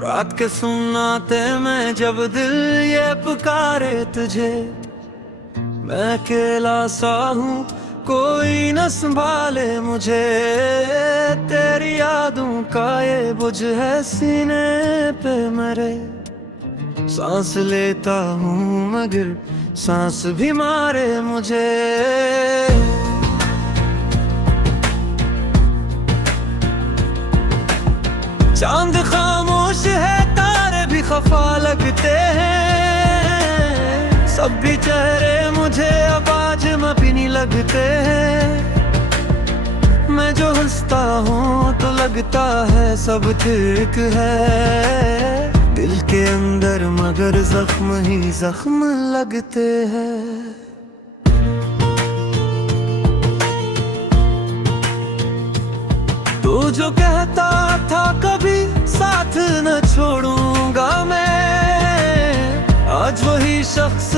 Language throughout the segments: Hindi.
रात के सुनाते मैं जब दिल ये पुकारे तुझे, मैं अकेला सा हूँ कोई न संभाले मुझे। तेरी यादों का ये बुझ है सीने पे मेरे, सांस लेता हूँ मगर सांस भी मारे मुझे। चांद खामोश है तारे भी खफा लगते हैं, सब भी चेहरे मुझे अब आज भी नहीं लगते हैं। मैं जो हंसता हूँ तो लगता है सब ठीक है, दिल के अंदर मगर जख्म ही जख्म लगते हैं। तू जो कहता था कभी साथ न छोड़ूंगा मैं, आज वही शख्स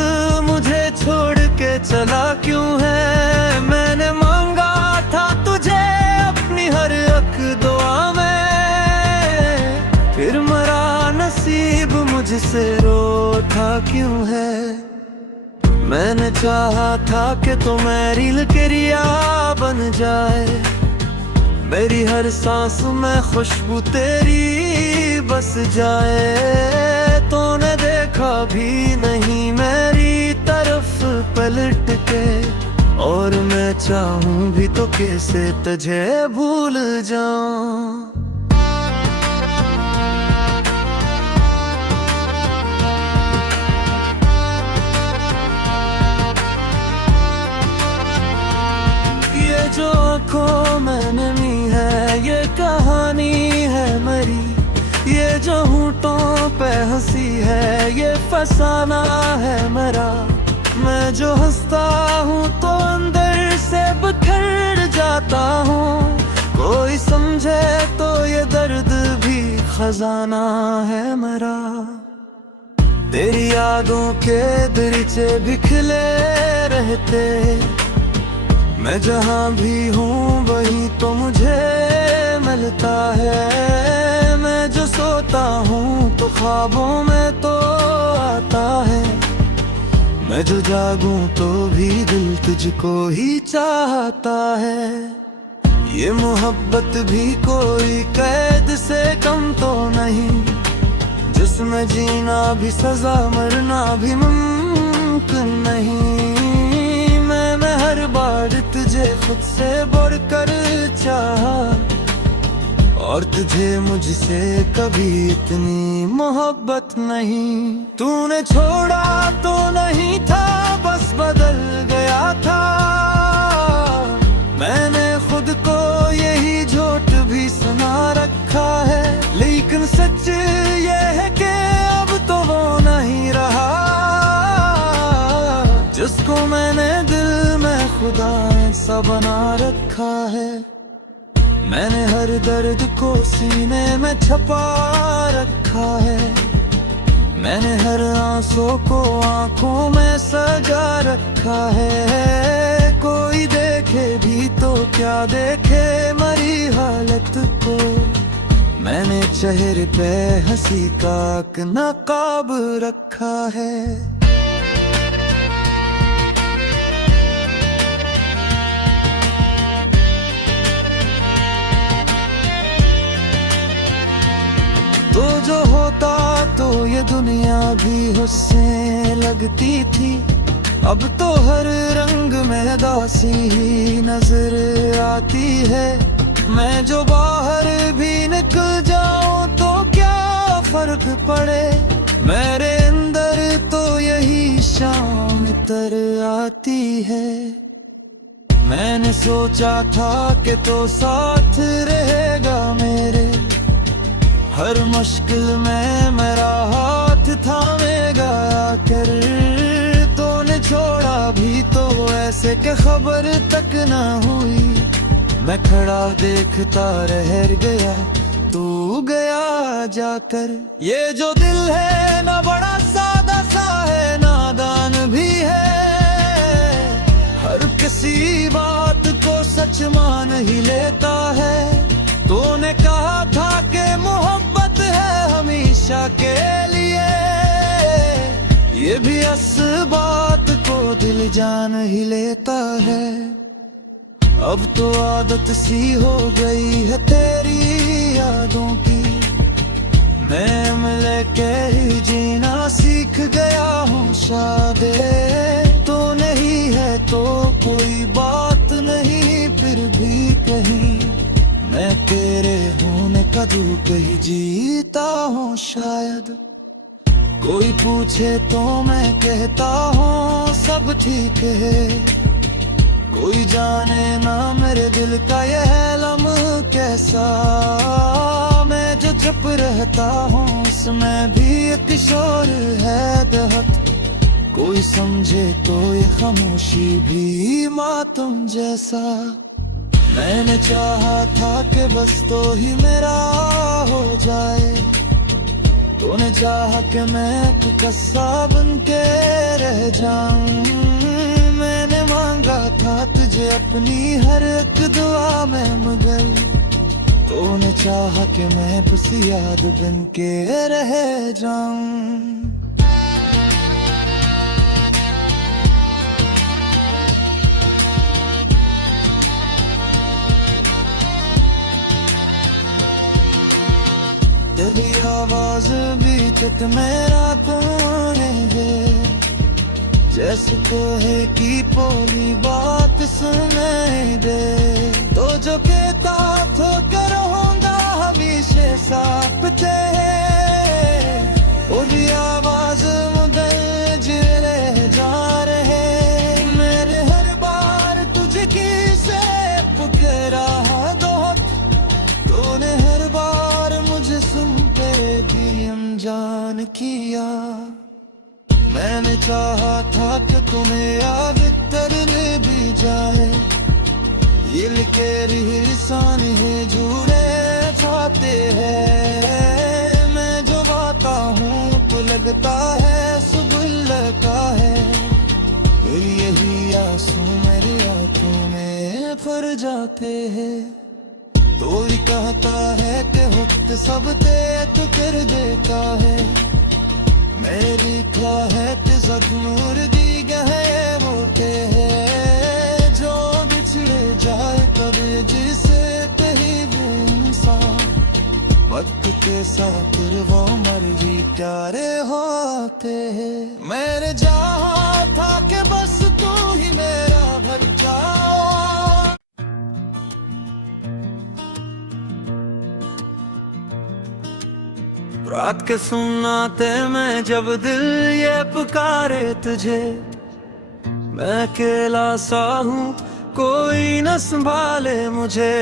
मुझे छोड़ के चला क्यों है। मैंने मांगा था तुझे अपनी हर एक दुआ में, फिर मरा नसीब मुझसे रोता क्यों है। मैंने चाहा था कि तो मेरी लकीरिया बन जाए, मेरी हर सांस में खुशबू तेरी बस जाए। तूने देखा भी नहीं मेरी तरफ पलट के, और मैं चाहूं भी तो कैसे तुझे भूल जाऊं। ये जो आँखों में नमी है ये कहानी है मरी, ये जो होंठों पे हंसी है ये फसाना है मेरा। मैं जो हंसता हूँ तो अंदर से बिखर जाता हूँ, कोई समझे तो ये दर्द भी खजाना है मेरा। तेरी यादों के दरीचे बिखले रहते, मैं जहाँ भी हूँ वही तो मुझे मिलता है। मैं जो सोता हूँ तो ख्वाबों में तो आता है, मैं जो जागूं तो भी दिल तुझको ही चाहता है। ये मोहब्बत भी कोई कैद से कम तो नहीं, जिसमें जीना भी सजा मरना भी मुमकिन नहीं। मैं हर बार तुझे खुद से बढ़ कर चाहा, और तुझे मुझसे कभी इतनी मोहब्बत नहीं। तूने छोड़ा तो नहीं था बस बदल गया था, मैंने खुद को यही झूठ भी सुना रखा है। लेकिन सच ये है कि अब तो वो नहीं रहा, जिसको मैंने दिल में खुदा सा बना रखा है। मैंने हर दर्द को सीने में छुपा रखा है, मैंने हर आंसू को आंखों में सजा रखा है। कोई देखे भी तो क्या देखे मरी हालत को, मैंने चेहरे पे हंसी का नकाब रखा है। तो जो होता तो ये दुनिया भी उससे लगती थी, अब तो हर रंग में दासी ही नजर आती है। मैं जो बाहर भी निकल जाऊं तो क्या फर्क पड़े, मेरे अंदर तो यही शाम तर आती है। मैंने सोचा था कि तो साथ रहेगा मेरे, हर मुश्किल में मेरा हाथ थामेगा कर। तूने छोड़ा भी तो ऐसे के खबर तक ना हुई, मैं खड़ा देखता रह गया तू गया जाकर। ये जो दिल है ना बड़ा सादा सा है नादान भी है, हर किसी बात को सच मान ही लेता है। तूने कहा था कि मोहब्बत है हमेशा के लिए। ये भी इस बात को दिल जान ही लेता है। अब तो आदत सी हो गई है तेरी यादों की। मैं मिले के ही जीना सीख गया हूँ शायद। तो नहीं है तो कोई बात नहीं, फिर भी कहीं मैं तेरे होने का दुख ही जीता हूँ शायद। कोई पूछे तो मैं कहता हूँ सब ठीक है। कोई जाने ना मेरे दिल का यह लम कैसा। मैं जो चुप रहता हूँ उसमें भी एक शोर है दहक। कोई समझे तो ये खामोशी भी मातम जैसा। मैंने चाहा था कि बस तो ही मेरा हो जाए। तूने चाहा कि मैं कस्सा बन के रह जाऊं। मैंने मांगा था तुझे अपनी हर एक दुआ में, मगर तूने चाहा कि मैं बस याद बन के रह जाऊं। तेरी आवाज भी तक मेरा तूने है। जैसे कहे की पूरी बात सुनाई दे। तो जो कहता तो करूँगा हमेशा साफ थे। पूरी आवाज मगर जिले जा रहे। मेरे हर बार तुझे किसे पुकारा बहुत। तूने हर बार मुझे सुनते भी अनजान किया। मैंने चाहा था कि तुम्हें याद करने भी जाए। ये लिखे रिसान है जुड़े जाते हैं। मैं जो बाता हूँ तो लगता है सुबुल का है। फिर यही आंसू मेरे आंखों में भर जाते हैं। तो ही कहता है कि वक्त सब तेज कर देता है। मेरी ख्वाहिश जख्म मुर्गी गहे होते हैं। जो बिछड़े जाए कभी जिसे कहीं इंसान। वक्त के साथ वो मर्जी प्यारे होते हैं। मेरे जहाँ था कि बस तू ही मेरा भर जाओ। रात के सुनाते मैं जब दिल ये पुकारे तुझे। मैं अकेला सा हूँ कोई न संभाले मुझे।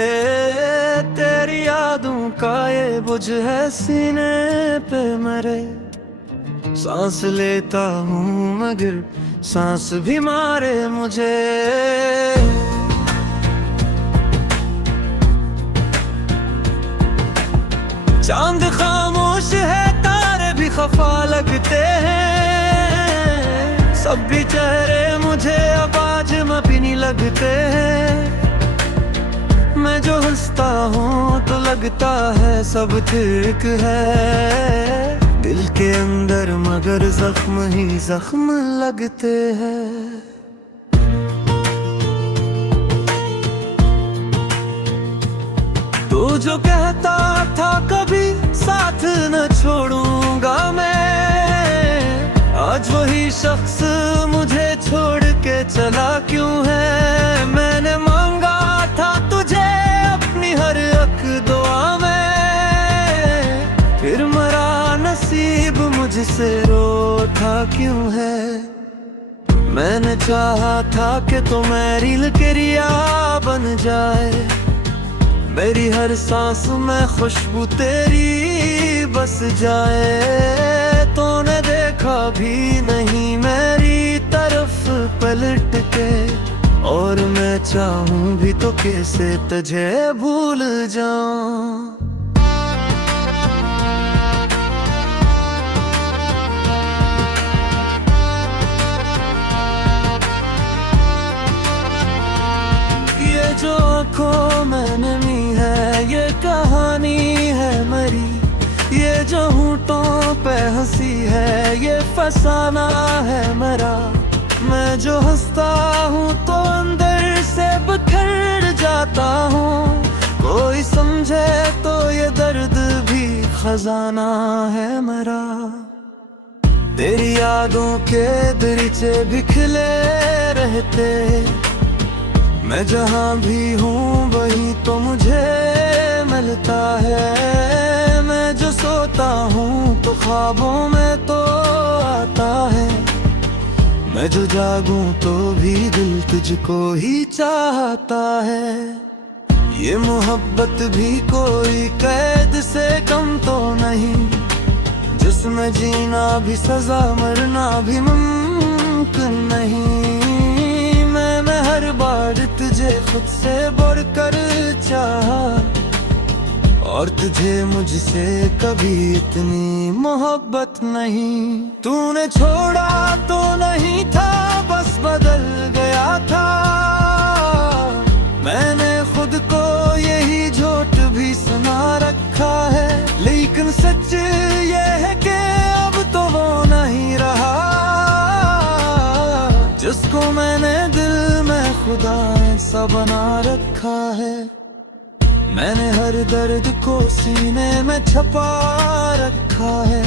तेरी यादों का ये बुझ है सीने पे मेरे। सांस लेता हूँ मगर सांस भी मारे मुझे। चांद खामोश है तारे भी खफा लगते हैं। सब भी चेहरे मुझे अब आज मपनी लगते हैं। मैं जो हंसता हूँ तो लगता है सब ठीक है। दिल के अंदर मगर जख्म ही जख्म लगते हैं। तू जो कहता था कभी साथ न छोड़ूंगा मैं। आज वही शख्स मुझे छोड़ के चला क्यों है। मैंने मांगा था तुझे अपनी हर एक दुआ में। फिर मरा नसीब मुझसे रोता क्यों है। मैंने चाहा था कि तो मेरी लकीरिया बन जाए। मेरी हर सांस में खुशबू तेरी बस जाए। तूने देखा भी नहीं मेरी तरफ पलट के। और मैं चाहूं भी तो कैसे तुझे भूल जाऊं। ये जो आँखों में नमी है ये कहानी है मरी। ये जो होंठों पे हंसी है ये फसाना है मेरा। मैं जो हंसता हूँ तो अंदर से बिखर जाता हूँ। कोई समझे तो ये दर्द भी खजाना है मेरा। तेरी यादों के दरीचे बिखले रहते, मैं जहाँ भी हूँ वहीं तो मुझे मिलता है। मैं जो सोता हूँ तो ख्वाबों में तो आता है, मैं जो जागूं तो भी दिल तुझको ही चाहता है। ये मोहब्बत भी कोई कैद से कम तो नहीं, जिसमें जीना भी सजा मरना भी मुमकिन नहीं। मैं हर बार तुझे खुद से बढ़कर चाहा, और तुझे मुझसे कभी इतनी मोहब्बत नहीं। तूने छोड़ा तो नहीं था, बस बदल गया था। मैंने खुद को यही झूठ भी सुना रखा है, लेकिन सच ये है कि अब तो वो नहीं रहा जिसको मैंने दिल में खुदा सा बना रखा है। मैंने हर दर्द को सीने में छुपा रखा है,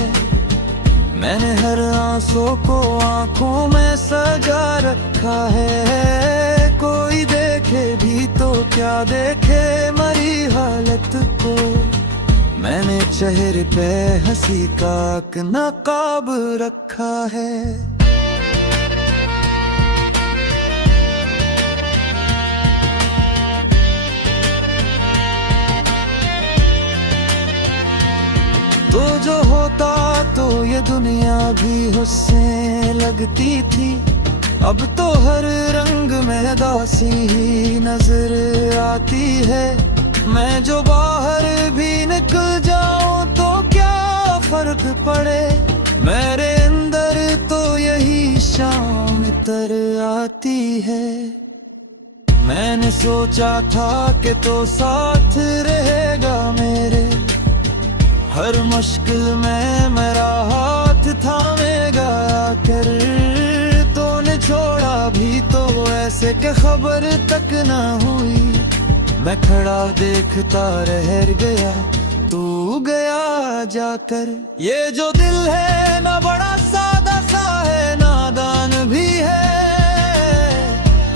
मैंने हर आंसू को आंखों में सजा रखा है। कोई देखे भी तो क्या देखे मरी हालत को, मैंने चेहरे पे हंसी का एक नकाब रखा है। तो जो होता तो ये दुनिया भी उससे लगती थी, अब तो हर रंग में दासी ही नजर आती है। मैं जो बाहर भी निकल जाऊं तो क्या फर्क पड़े, मेरे अंदर तो यही शाम तर आती है। मैंने सोचा था कि तो साथ रहेगा मेरे, हर मुश्किल में मेरा हाथ थामेगा आकर। तूने छोड़ा भी तो ऐसे के खबर तक ना हुई, मैं खड़ा देखता रह गया, तू गया जाकर। ये जो दिल है ना बड़ा सादा सा है, नादान भी है,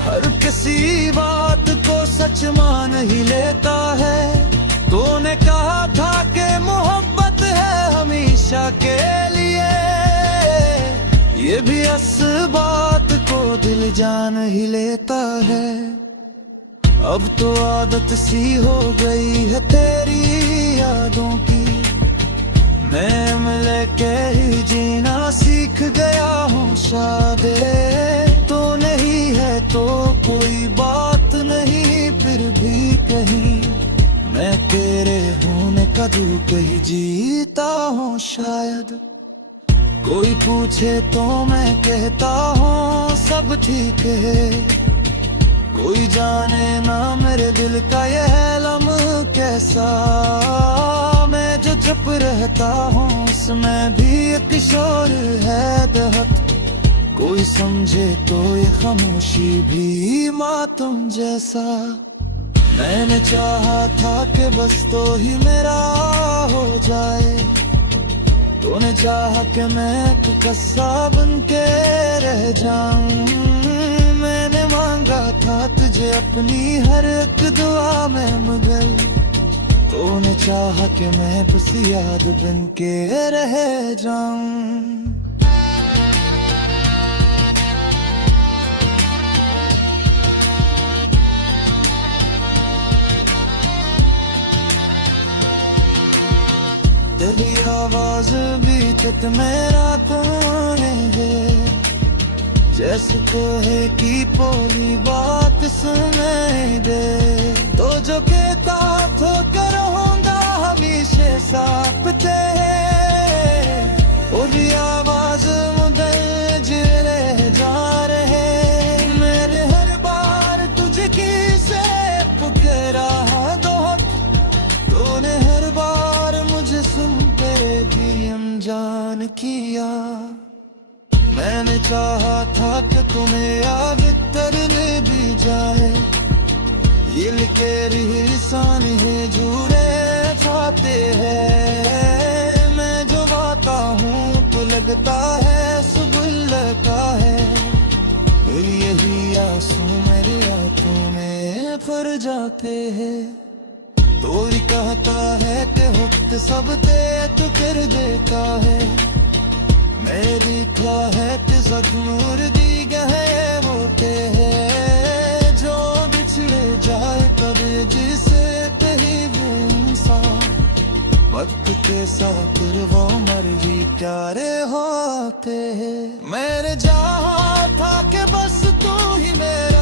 हर किसी बात को सच मान ही लेता है। तूने कहा था कि मोहब्बत है हमेशा के लिए, ये भी इस बात को दिल जान ही लेता है। अब तो आदत सी हो गई है तेरी यादों की, मैं मिले के ही जीना सीख गया हूँ शायद। तो नहीं है तो कोई बात नहीं, फिर भी कहीं मैं तेरे होने का दुख ही जीता हूँ शायद। कोई पूछे तो मैं कहता हूँ सब ठीक है, कोई जाने ना मेरे दिल का यह लम कैसा। मैं जो चुप रहता हूँ उसमें भी एक शोर है दहत, कोई समझे तो ये खामोशी भी मातम जैसा। मैंने चाहा था कि बस तो ही मेरा हो जाए, तूने चाहा कि मैं तू कस्सा बन के रह जाऊं। मैंने मांगा था तुझे अपनी हर एक दुआ में, मगर तूने चाहा कि मैं बस याद बन के रह जाऊं। तेरी आवाज भी तक मेरा कोने है, जैसे कहे की पूरी बात सुनाई दे। तो जो कहता तो रहूंगा हमेशा साथ तेरे, पूरी आवाज मुझे जिले जा रहे। मेरे हर बार तुझे किसे पुकारा दो, तूने हर बार मुझे सुन तेरे किया। मैंने चाहा था कि तुम्हें याद करने भी जाए, ये लिखे रिसान है जुड़े छाते हैं। मैं जो गाता हूँ तो लगता है सुबुल का है, फिर यही आंसू मेरी आंखों में भर जाते हैं। तोरी कहता है कि वक्त सब ते तू कर देता है, मेरी था है कि जख्म मुर्दी गहे होते हैं। जो बिछड़े जाए कभी जिसे कहीं वो इंसान, वक्त के साथ वो मर्जी प्यारे होते हैं। मेरे जहाँ था कि बस तू ही मेरा